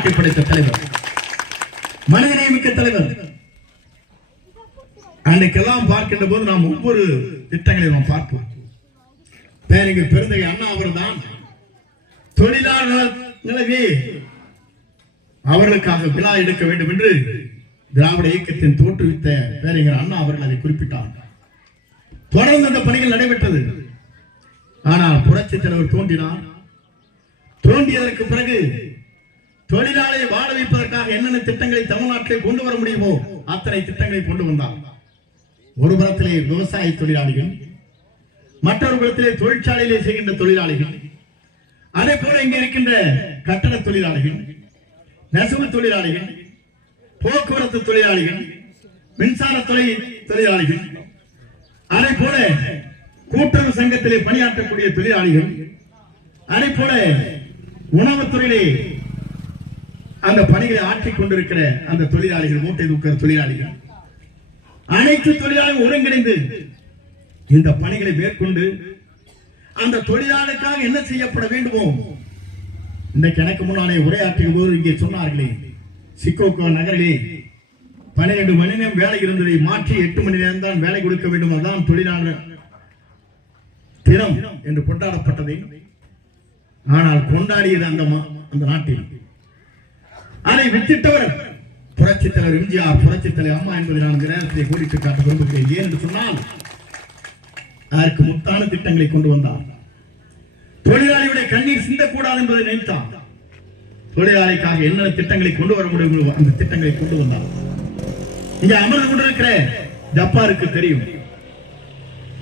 வரலாற்றை படைத்த தலைவர், மனிதநேயமிக்க தலைவர். அன்னைக்கெல்லாம் பார்க்கின்ற போது நாம் ஒவ்வொரு திட்டங்களையும் நாம் பார்ப்போம். பேரறிஞர் பெருந்தகை அண்ணா அவர்தான் தொழிலாளர்களே அவர்களுக்காக விழா எடுக்க வேண்டும் என்று திராவிட இயக்கத்தின் தோற்றுவித்த பேரறிஞர் அண்ணா அவர்கள் அதை குறிப்பிட்டார். தொடர்ந்து அந்த பணிகள் நடைபெற்றது. ஆனால் புரட்சி தலைவர் தோன்றினார். தோன்றியதற்கு பிறகு தொழிலாளரை வாழ வைப்பதற்காக என்னென்ன திட்டங்களை தமிழ்நாட்டில் கொண்டு வர முடியுமோ அத்தனை திட்டங்களை கொண்டு வந்தார். ஒரு புறத்திலே விவசாய தொழிலாளிகள், மற்றொரு புறத்திலே தொழிற்சாலையிலே செய்கின்ற தொழிலாளிகள், அதே போல இங்கே இருக்கின்ற கட்டட தொழிலாளிகள், நெசவு தொழிலாளிகள், போக்குவரத்து தொழிலாளிகள், மின்சார தொழிலாளிகள், அதே போல கூட்டுறவு சங்கத்திலே பணியாற்றக்கூடிய தொழிலாளிகள், அதே போல உணவுத்துறையிலே அந்த பணிகளை ஆற்றிக் கொண்டிருக்கிற அந்த தொழிலாளிகள், மூட்டை தூக்கிற தொழிலாளிகள், அனைத்து தொழிலாளர்கள் ஒருங்கிணைந்து இந்த பணிகளை மேற்கொண்டு அந்த தொழிலாளருக்காக என்ன செய்யப்பட வேண்டுமோ, இன்றைக்கு எனக்கு முன்னாலே உரையாற்றிய போது இங்கே சொன்னார்களே, சிக்கோகோ நகரிலே 12 மணி நேரம் வேலை இருந்ததை மாற்றி 8 மணி நேரம் தான் வேலை கொடுக்க வேண்டும், அதுதான் தொழிலாளர் தினம் என்று கொண்டாடப்பட்டது. ஆனால் கொண்டாடியது அந்த நாட்டில் அதை வித்திட்டவர் புரட்சி தலைவர் எம்ஜிஆர், புரட்சி தலைவர் அம்மா என்பதை நான் இந்த நேரத்தை கோடிட்டு காட்ட விரும்புகிறேன். ஏன் என்று சொன்னால் அதற்கு முத்தான திட்டங்களை கொண்டு வந்தார். தொழிலாளியுடைய கண்ணீர் சிந்தக்கூடாது என்பதை நினைத்தார். தொழிலாளிக்காக என்னென்ன திட்டங்களை கொண்டு வர முடியும் அந்த திட்டங்களை கொண்டு வந்தார். இங்க அமர்ந்து கொண்டிருக்கிற ஜப்பாருக்கு தெரியும்,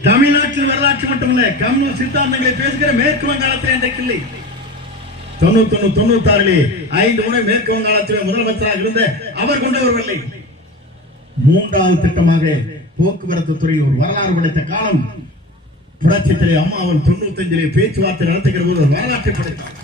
தமிழ்நாட்டில் வரலாற்று மட்டுமல்ல கம்யூனிஸ்ட் சித்தாந்தங்களை பேசுகிற மேற்கு வங்காளத்தில் இன்றைக்கு இல்லை. 91, 96 5 முறை மேற்கு வங்காளத்தில் முதலமைச்சராக இருந்த அவர் கொண்டு வரவில்லை. 3வது திட்டமாக போக்குவரத்து துறையில் ஒரு வரலாறு படைத்த காலம் புரட்சி தலைவர் அம்மா அவர்கள் 95 பேச்சுவார்த்தை நடத்துகிற போது வரலாற்றை படைத்தார்.